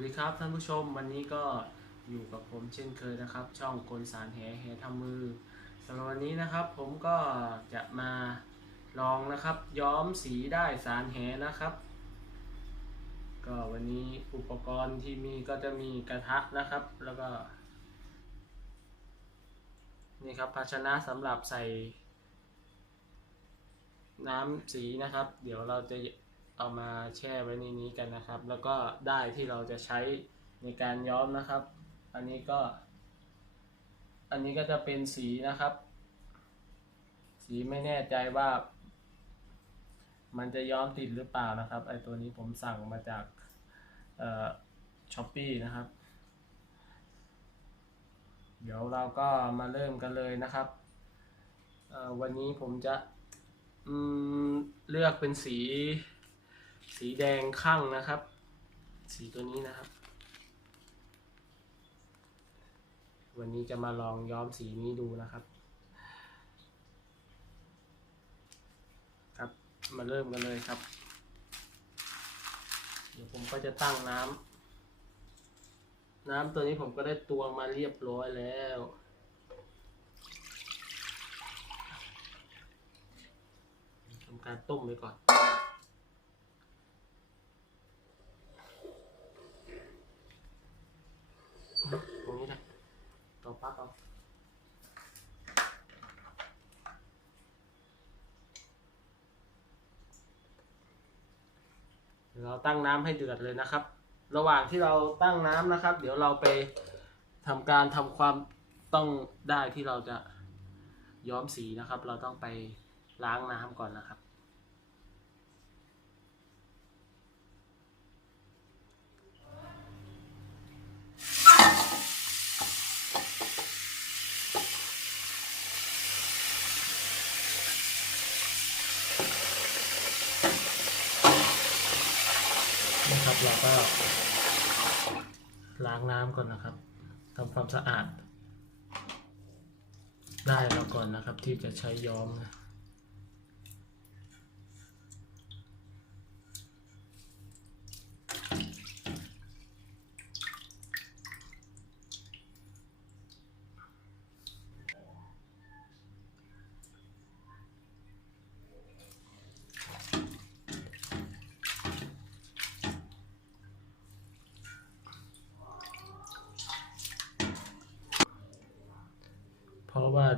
วัสดีครับท่านผู้ชมวันนี้ก็อยู่กับผมเช่นเคยนะครับ ช่องกลสารแหแหทำมือสำหรับวันนี้นะครับผมก็จะมาลองนะครับ ย้อมสีได้สารแหนะครับ ก็วันนี้อุปกรณ์ที่มีก็จะมีกระทะนะครับ แล้วก็ นี่ครับภาชนะสำหรับใส่ น้ำสีนะครับ เดี๋ยวเราจะ เอามาแช่ไว้ในนี้กันนะครับ แล้วก็ได้ที่เราจะใช้ในการย้อมนะครับ อันนี้ก็ อันนี้ก็จะเป็นสีนะครับ สีไม่แน่ใจว่า มันจะย้อมติดหรือเปล่านะครับไอตัวนี้ผมสั่งมาจากช้อปปี้นะครับ เดี๋ยวเราก็มาเริ่มกันเลยนะครับ วันนี้ผมจะมเลือกเป็นสี สีแดงข้างนะครับ สีตัวนี้นะครับ วันนี้จะมาลองย้อมสีนี้ดูนะครับ ครับมาเริ่มกันเลยครับ เดี๋ยวผมก็จะตั้งน้ำน้ำตัวนี้ผมก็ได้ตวงมาเรียบร้อยแล้วทำการต้มไว้ก่อน ตรงนี้นะต่อปลั๊กเอาเราตั้งน้ำให้เดือดเลยนะครับ ระหว่างที่เราตั้งน้ำนะครับ เดี๋ยวเราไปทำการทำความต้องได้ที่เราจะย้อมสีนะครับ เราต้องไปล้างน้ำก่อนนะครับ เราก็ ล้างน้ำก่อนนะครับทำความสะอาด ได้แล้วก่อนนะครับที่จะใช้ย้อมนะ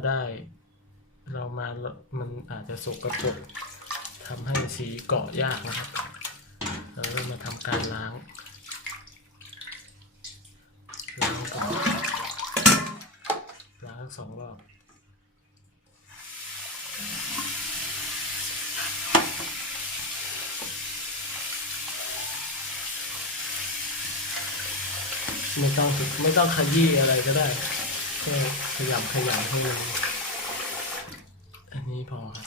ได้เรามามันอาจจะสกปรกทำให้สีเกาะยากนะครับ เราเริ่มมาทำการล้างล้างก่อนล้างทั้งสองรอบไม่ต้องไม่ต้องขยี้อะไรก็ได้ แค่ขยำขยำให้มันอันนี้พอครับ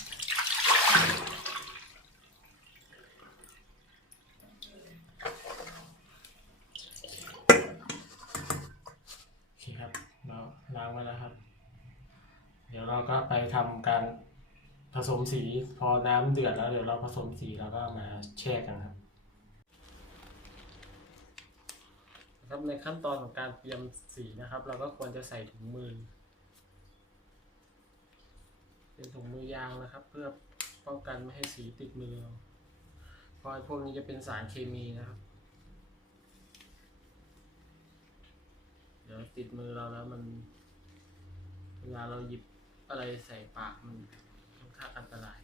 โอเคครับเราล้างไว้แล้วครับ เดี๋ยวเราก็ไปทำการผสมสีพอน้ำเดือดแล้วเดี๋ยวเราผสมสีแล้วก็มาแช่กันครับ ครับในขั้นตอนของการเตรียมสีนะครับ เราก็ควรจะใส่ถุงมือ เป็นถุงมือยางนะครับ เพื่อป้องกันไม่ให้สีติดมือเราเพราะพวกนี้จะเป็นสารเคมีนะครับ เดี๋ยวติดมือเราแล้วมัน เวลาเราหยิบอะไรใส่ปากมันค่อนข้างอันตราย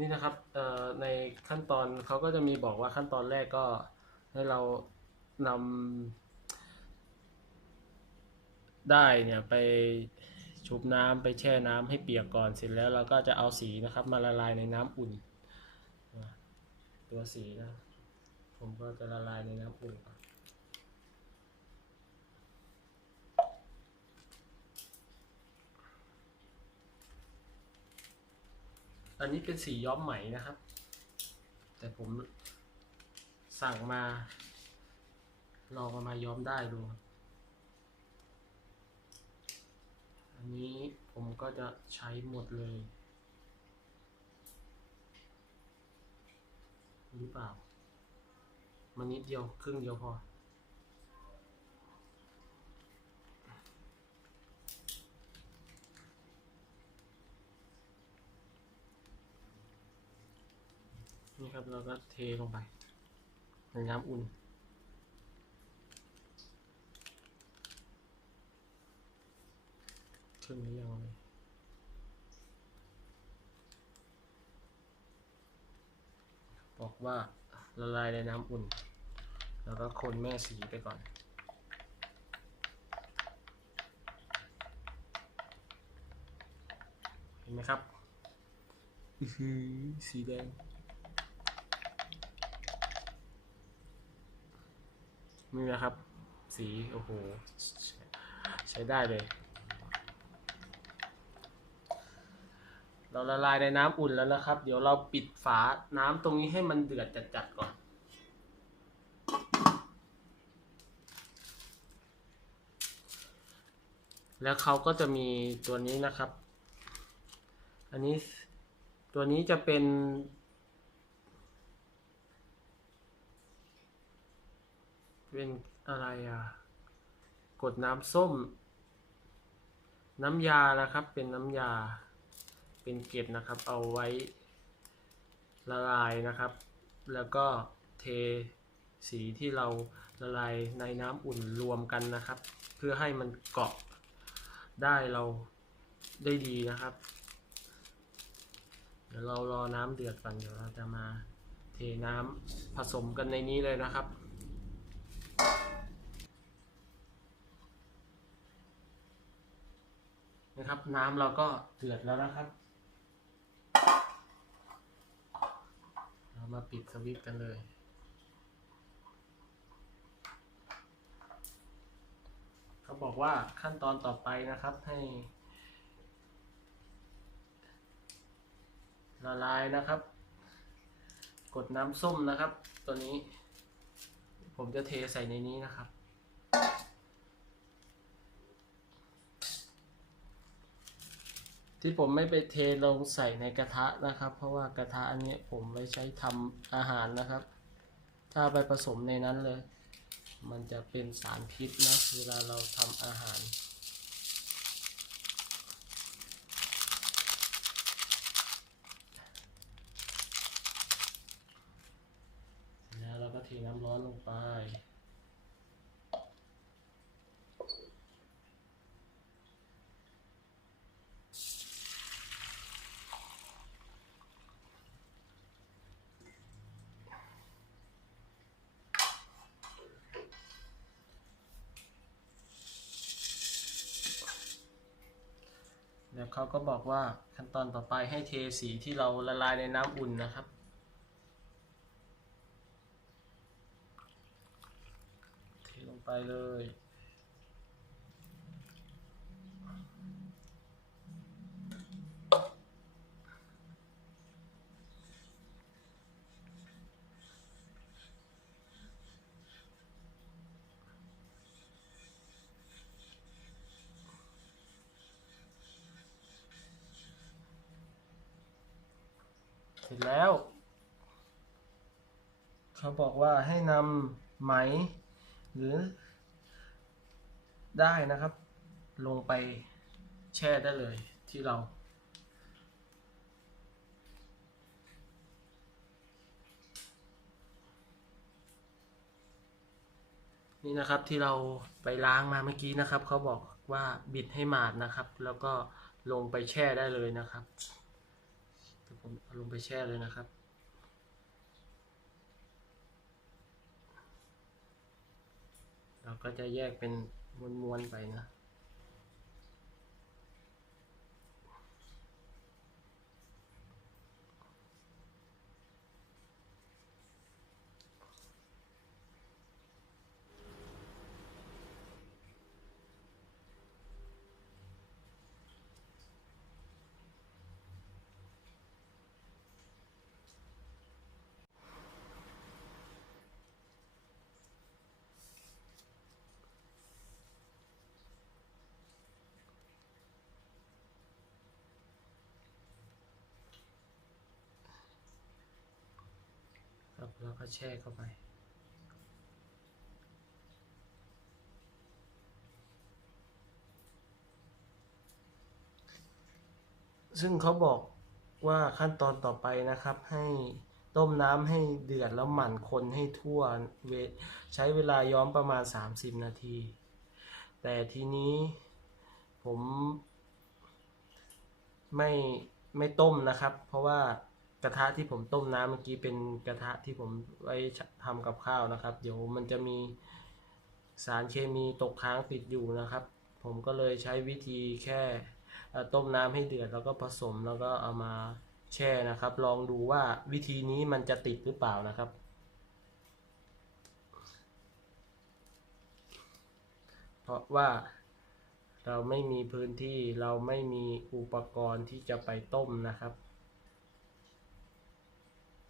นี่นะครับในขั้นตอนเขาก็จะมีบอกว่าขั้นตอนแรกก็ให้เรานำได้เนี่ยไปชุบน้ำไปแช่น้ำให้เปียกก่อนเสร็จแล้วเราก็จะเอาสีนะครับ มาละลายในน้ำอุ่น ตัวสีนะ ผมก็จะละลายในน้ำอุ่นก่อน อันนี้เป็นสีย้อมไหมนะครับ แต่ผมสั่งมาลองเอามาย้อมได้ดู อันนี้ผมก็จะใช้หมดเลย หรือเปล่า มันนิดเดียวครึ่งเดียวพอ นี่ครับเราก็เทลงไปในน้ำอุ่น ขึ้นหรือยังเลยบอกว่าละลายในน้ำอุ่น แล้วก็คนแม่สีไปก่อนเห็นไหมครับอื้อหือสีแดง นี่นะครับ สีโอ้โหใช้ได้เลย เราละลายในน้ำอุ่นแล้วนะครับ เดี๋ยวเราปิดฝาน้ำตรงนี้ให้มันเดือดจัดๆก่อนแล้วเขาก็จะมีตัวนี้นะครับ อันนี้ตัวนี้จะเป็น เป็นอะไรอะ กดน้ำส้ม น้ำยานะครับ เป็นน้ำยา เป็นเกล็ดนะครับ เอาไว้ละลายนะครับ แล้วก็เทสีที่เราละลายในน้ำอุ่นรวมกันนะครับ เพื่อให้มันเกาะได้เราได้ดีนะครับ เดี๋ยวเรารอน้ำเดือดก่อนเดี๋ยวเราจะมาเทน้ำผสมกันในนี้เลยนะครับ นะครับ น้ำเราก็เดือดแล้วนะครับ เรามาปิดสวิตช์กันเลยเขาบอกว่าขั้นตอนต่อไปนะครับให้ ละลายนะครับ กดน้ำส้มนะครับ ตัวนี้ ผมจะเทใส่ในนี้นะครับ ที่ผมไม่ไปเทลงใส่ในกระทะนะครับ เพราะว่ากระทะอันนี้ผมไว้ใช้ทำอาหารนะครับ ถ้าไปผสมในนั้นเลย มันจะเป็นสารพิษนะเวลาเราทำอาหารแล้วเราก็เทน้ำร้อนลงไป แล้วเขาก็บอกว่าขั้นตอนต่อไปให้เทสีที่เราละลายในน้ำอุ่นนะครับ เทลงไปเลย ร็จแล้ว เขาบอกว่าให้นำไหมหรือได้นะครับ ลงไปแช่ได้เลยที่เรา นี่นะครับที่เราไปล้างมาเมื่อกี้นะครับ เขาบอกว่าบิดให้หมาดนะครับ แล้วก็ลงไปแช่ได้เลยนะครับ แต่ผมเอาลงไปแช่เลยนะครับ เราก็จะแยกเป็นม้วนๆไปนะ แล้วก็แช่เข้าไป ซึ่งเขาบอกว่าขั้นตอนต่อไปนะครับ ให้ต้มน้ำให้เดือดแล้วหมั่นคนให้ทั่วเวใช้เวลาย้อมประมาณ 30 นาที แต่ทีนี้ผมไม่ไม่ต้มนะครับ เพราะว่า กระทะที่ผมต้มน้ำเมื่อกี้เป็นกระทะที่ผมไว้ทำกับข้าวนะครับ เดี๋ยวมันจะมีสารเคมีตกค้างติดอยู่นะครับ ผมก็เลยใช้วิธีแค่ต้มน้ำให้เดือดแล้วก็ผสมแล้วก็เอามาแช่นะครับ ลองดูว่าวิธีนี้มันจะติดหรือเปล่านะครับ เพราะว่าเราไม่มีพื้นที่เราไม่มีอุปกรณ์ที่จะไปต้มนะครับ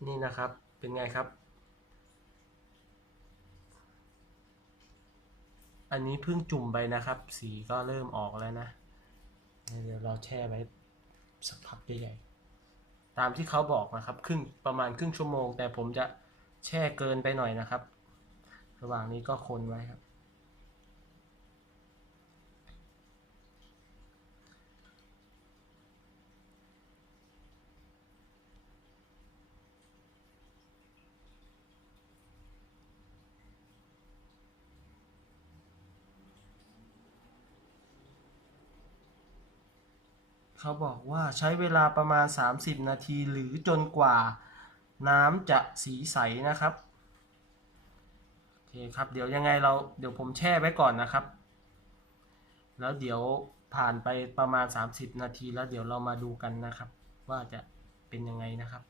นี่นะครับเป็นไงครับ อันนี้เพิ่งจุ่มไปนะครับ สีก็เริ่มออกแล้วนะ เดี๋ยวเราแช่ไว้สักพักใหญ่ๆตามที่เขาบอกนะครับ ครึ่งประมาณครึ่งชั่วโมง แต่ผมจะแช่เกินไปหน่อยนะครับ ระหว่างนี้ก็คนไว้ครับ เขาบอกว่าใช้เวลาประมาณ 30 นาทีหรือจนกว่าน้ำจะสีใสนะครับโอเคครับเดี๋ยวยังไงเราเดี๋ยวผมแช่ไว้ก่อนนะครับ แล้วเดี๋ยวผ่านไปประมาณ 30 นาทีแล้วเดี๋ยวเรามาดูกันนะครับ ว่าจะเป็นยังไงนะครับ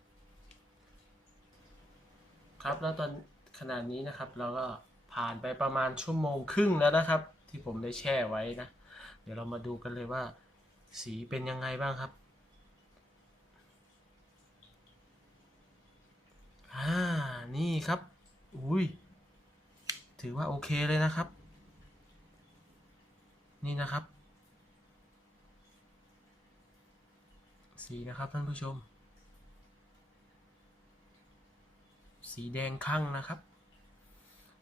ครับแล้วตอนขนาดนี้นะครับเราก็ผ่านไปประมาณชั่วโมงครึ่งแล้วนะครับ ที่ผมได้แช่ไว้นะ เดี๋ยวเรามาดูกันเลยว่า สีเป็นยังไงบ้างครับอ่านี่ครับ อุ้ย ถือว่าโอเคเลยนะครับ นี่นะครับ สีนะครับท่านผู้ชม สีแดงคั่งนะครับ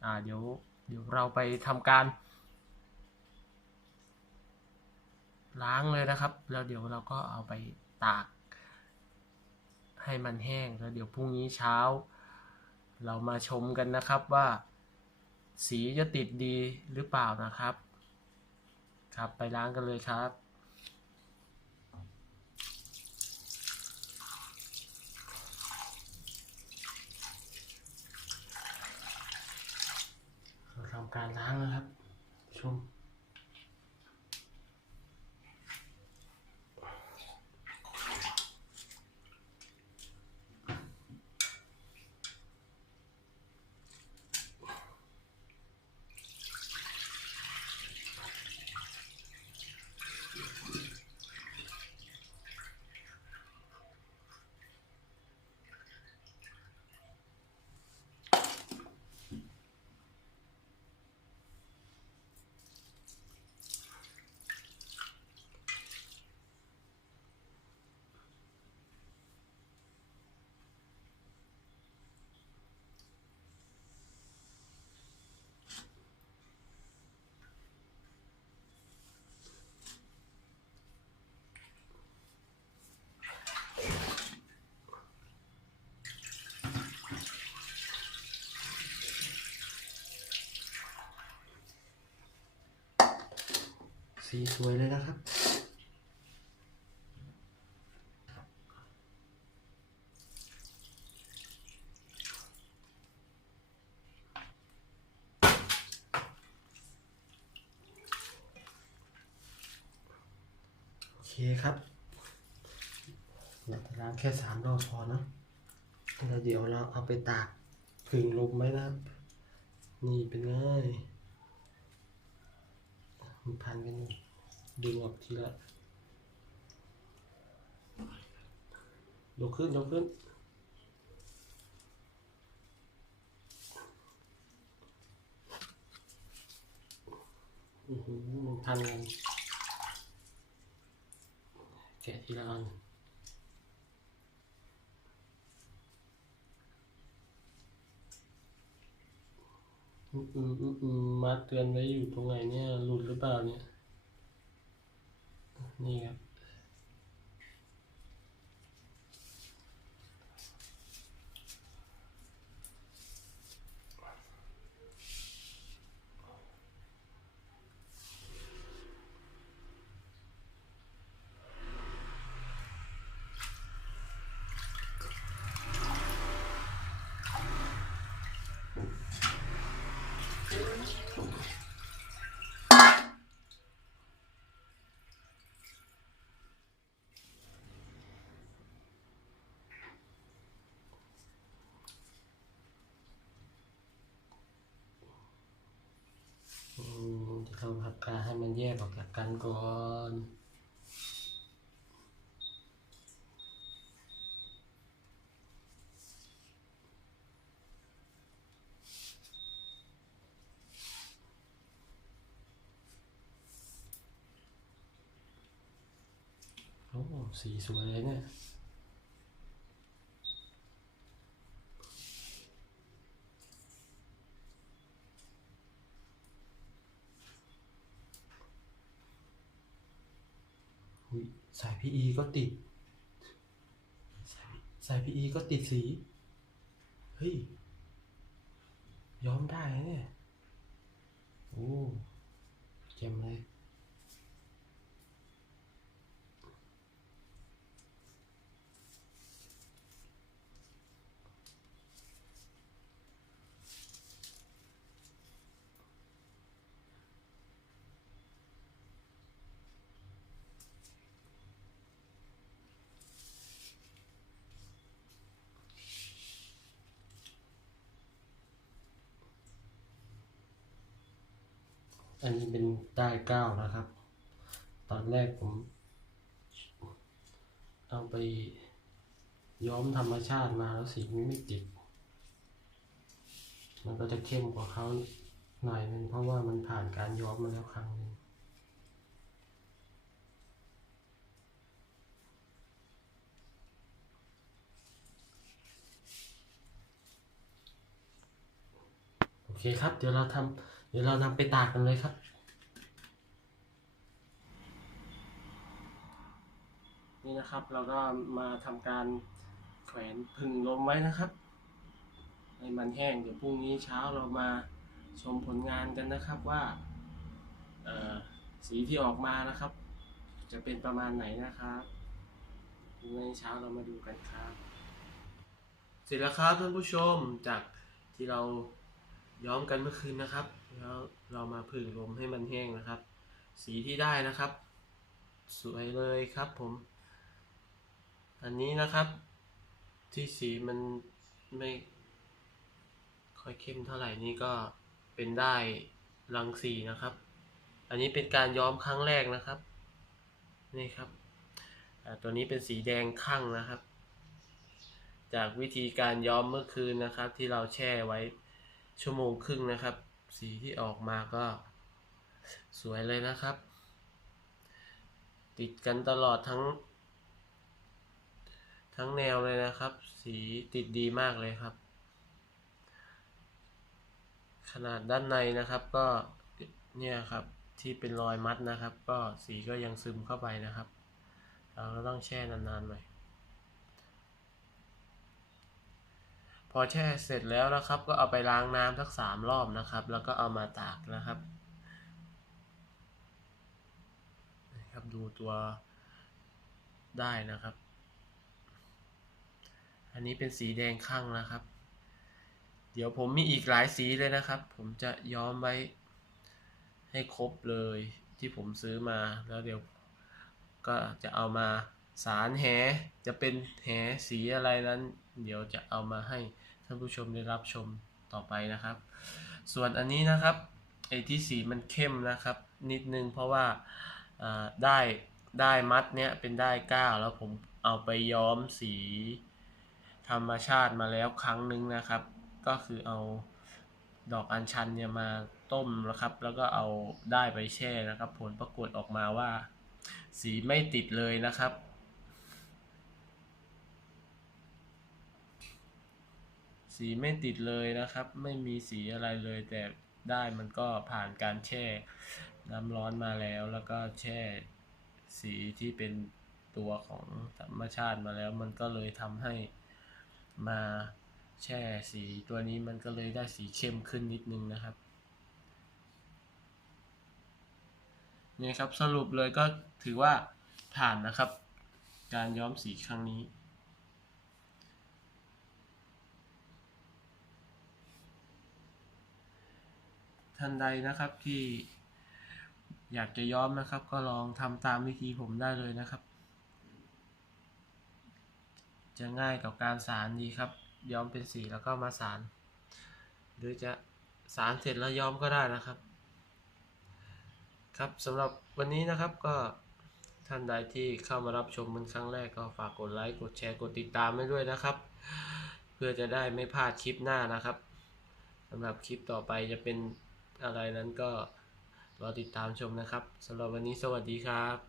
อ่า เดี๋ยว เดี๋ยวเราไปทำการ ล้างเลยนะครับ แล้วเดี๋ยวเราก็เอาไปตาก ให้มันแห้งแล้วเดี๋ยวพรุ่งนี้เช้า เรามาชมกันนะครับว่า สีจะติดดีหรือเปล่านะครับ ครับไปล้างกันเลยครับเราทำการล้างนะครับชม สีสวยเลยนะครับ โอเคครับเราจะล้างแค่สามรอบพอเนะแล้วเดี๋ยวเราเอาไปตากผึ่งลมไว้นะครับ นี่เป็นไง มันพันกันอยู่ดึงออกทีละยกขึ้นยกขึ้นอือหือมันพันกันแกะทีละอัน อืมอืมอืมอืมมาเตือนไว้อยู่ตรงไหนเนี่ย หลุดหรือเปล่าเนี่ย นี่ครับ อื มจะทำปากกาให้มันแยกออกจากกันก่อนโอ้สีสวยเลยเนี่ยสาย PE ก็ติดสายสาย PE ก็ติดสี เฮ้ย ย้อมได้เนี่ย โอ้เจ็มเลย อันนี้เป็นได้เก้านะครับ ตอนแรกผม เอาไปย้อมธรรมชาติมาแล้วสีมันไม่ติด มันก็จะเข้มกว่าเขาหน่อยนึงเพราะว่ามันผ่านการย้อมมาแล้วครั้งหนึงโอเคครับ เดี๋ยวเราทำ เดี๋ยวเรานำไปตากกันเลยครับ นี่นะครับเราก็มาทำการแขวนพึ่งลมไว้นะครับให้มันแห้งเดี๋ยวพรุ่งนี้เช้าเรามาชมผลงานกันนะครับว่าเอ่อสีที่ออกมานะครับ จะเป็นประมาณไหนนะครับพรุ่งนี้เช้าเรามาดูกันครับ เสร็จแล้วครับท่านผู้ชมจากที่เรา ย้อมกันเมื่อคืนนะครับ แล้วเรามาผึ่งลมให้มันแห้งนะครับ สีที่ได้นะครับ สวยเลยครับผม อันนี้นะครับ ที่สีมันไม่ค่อยเข้มเท่าไหร่นี่ก็เป็นได้รังสีนะครับ อันนี้เป็นการย้อมครั้งแรกนะครับ นี่ครับตัวนี้เป็นสีแดงข้างนะครับ จากวิธีการย้อมเมื่อคืนนะครับ ที่เราแช่ไว้ ชั่วโมงครึ่งนะครับ สีที่ออกมาก็สวยเลยนะครับ ติดกันตลอดทั้ง ทั้งแนวเลยนะครับ สีติดดีมากเลยครับ ขนาดด้านในนะครับก็เนี่ยครับที่เป็นรอยมัดนะครับ ก็สีก็ยังซึมเข้าไปนะครับ เราก็ต้องแช่นานๆหน่อย พอแช่เสร็จแล้วนะครับ ก็เอาไปล้างน้ำสักสามรอบนะครับ แล้วก็เอามาตากนะครับนะครับดูตัวได้นะครับ อันนี้เป็นสีแดงข้างนะครับ เดี๋ยวผมมีอีกหลายสีเลยนะครับ ผมจะย้อมไว้ให้ครบเลยที่ผมซื้อมาแล้วเดี๋ยวก็จะเอามา สารแหจะเป็นแหสีอะไรนั้น เดี๋ยวจะเอามาให้ท่านผู้ชมได้รับชมต่อไปนะครับ ส่วนอันนี้นะครับไอ้ที่สีมันเข้มนะครับ นิดนึงเพราะว่าได้ได้มัดเนี้ยเป็นได้ก้าแล้วผมเอาไปย้อมสีธรรมชาติมาแล้วครั้งหนึ่งนะครับ ก็คือเอาดอกอัญชันเนี่ยมาต้มนะครับ แล้วก็เอาได้ไปแช่นะครับ ผลปรากฏออกมาว่า สีไม่ติดเลยนะครับ สีไม่ติดเลยนะครับ ไม่มีสีอะไรเลยแต่ได้มันก็ผ่านการแช่น้ำร้อนมาแล้ว แล้วก็แช่สีที่เป็นตัวของธรรมชาติมาแล้ว มันก็เลยทำให้มาแช่สีตัวนี้มันก็เลยได้สีเข้มขึ้นนิดนึงนะครับนี่ครับสรุปเลยก็ถือว่าผ่านนะครับ การย้อมสีครั้งนี้ ท่านใดนะครับที่อยากจะย้อมนะครับ ก็ลองทำตามวิธีผมได้เลยนะครับ จะง่ายต่อการสารดีครับ ย้อมเป็นสีแล้วก็มาสาร หรือจะสารเสร็จแล้วย้อมก็ได้นะครับ ครับสำหรับวันนี้นะครับก็ท่านใดที่เข้ามารับชมเป็นครั้งแรกก็ฝากกดไลค์กดแชร์กดติดตามให้ด้วยนะครับ เพื่อจะได้ไม่พลาดคลิปหน้านะครับสำหรับคลิปต่อไปจะเป็น อะไรนั้นก็รอติดตามชมนะครับสำหรับวันนี้สวัสดีครับ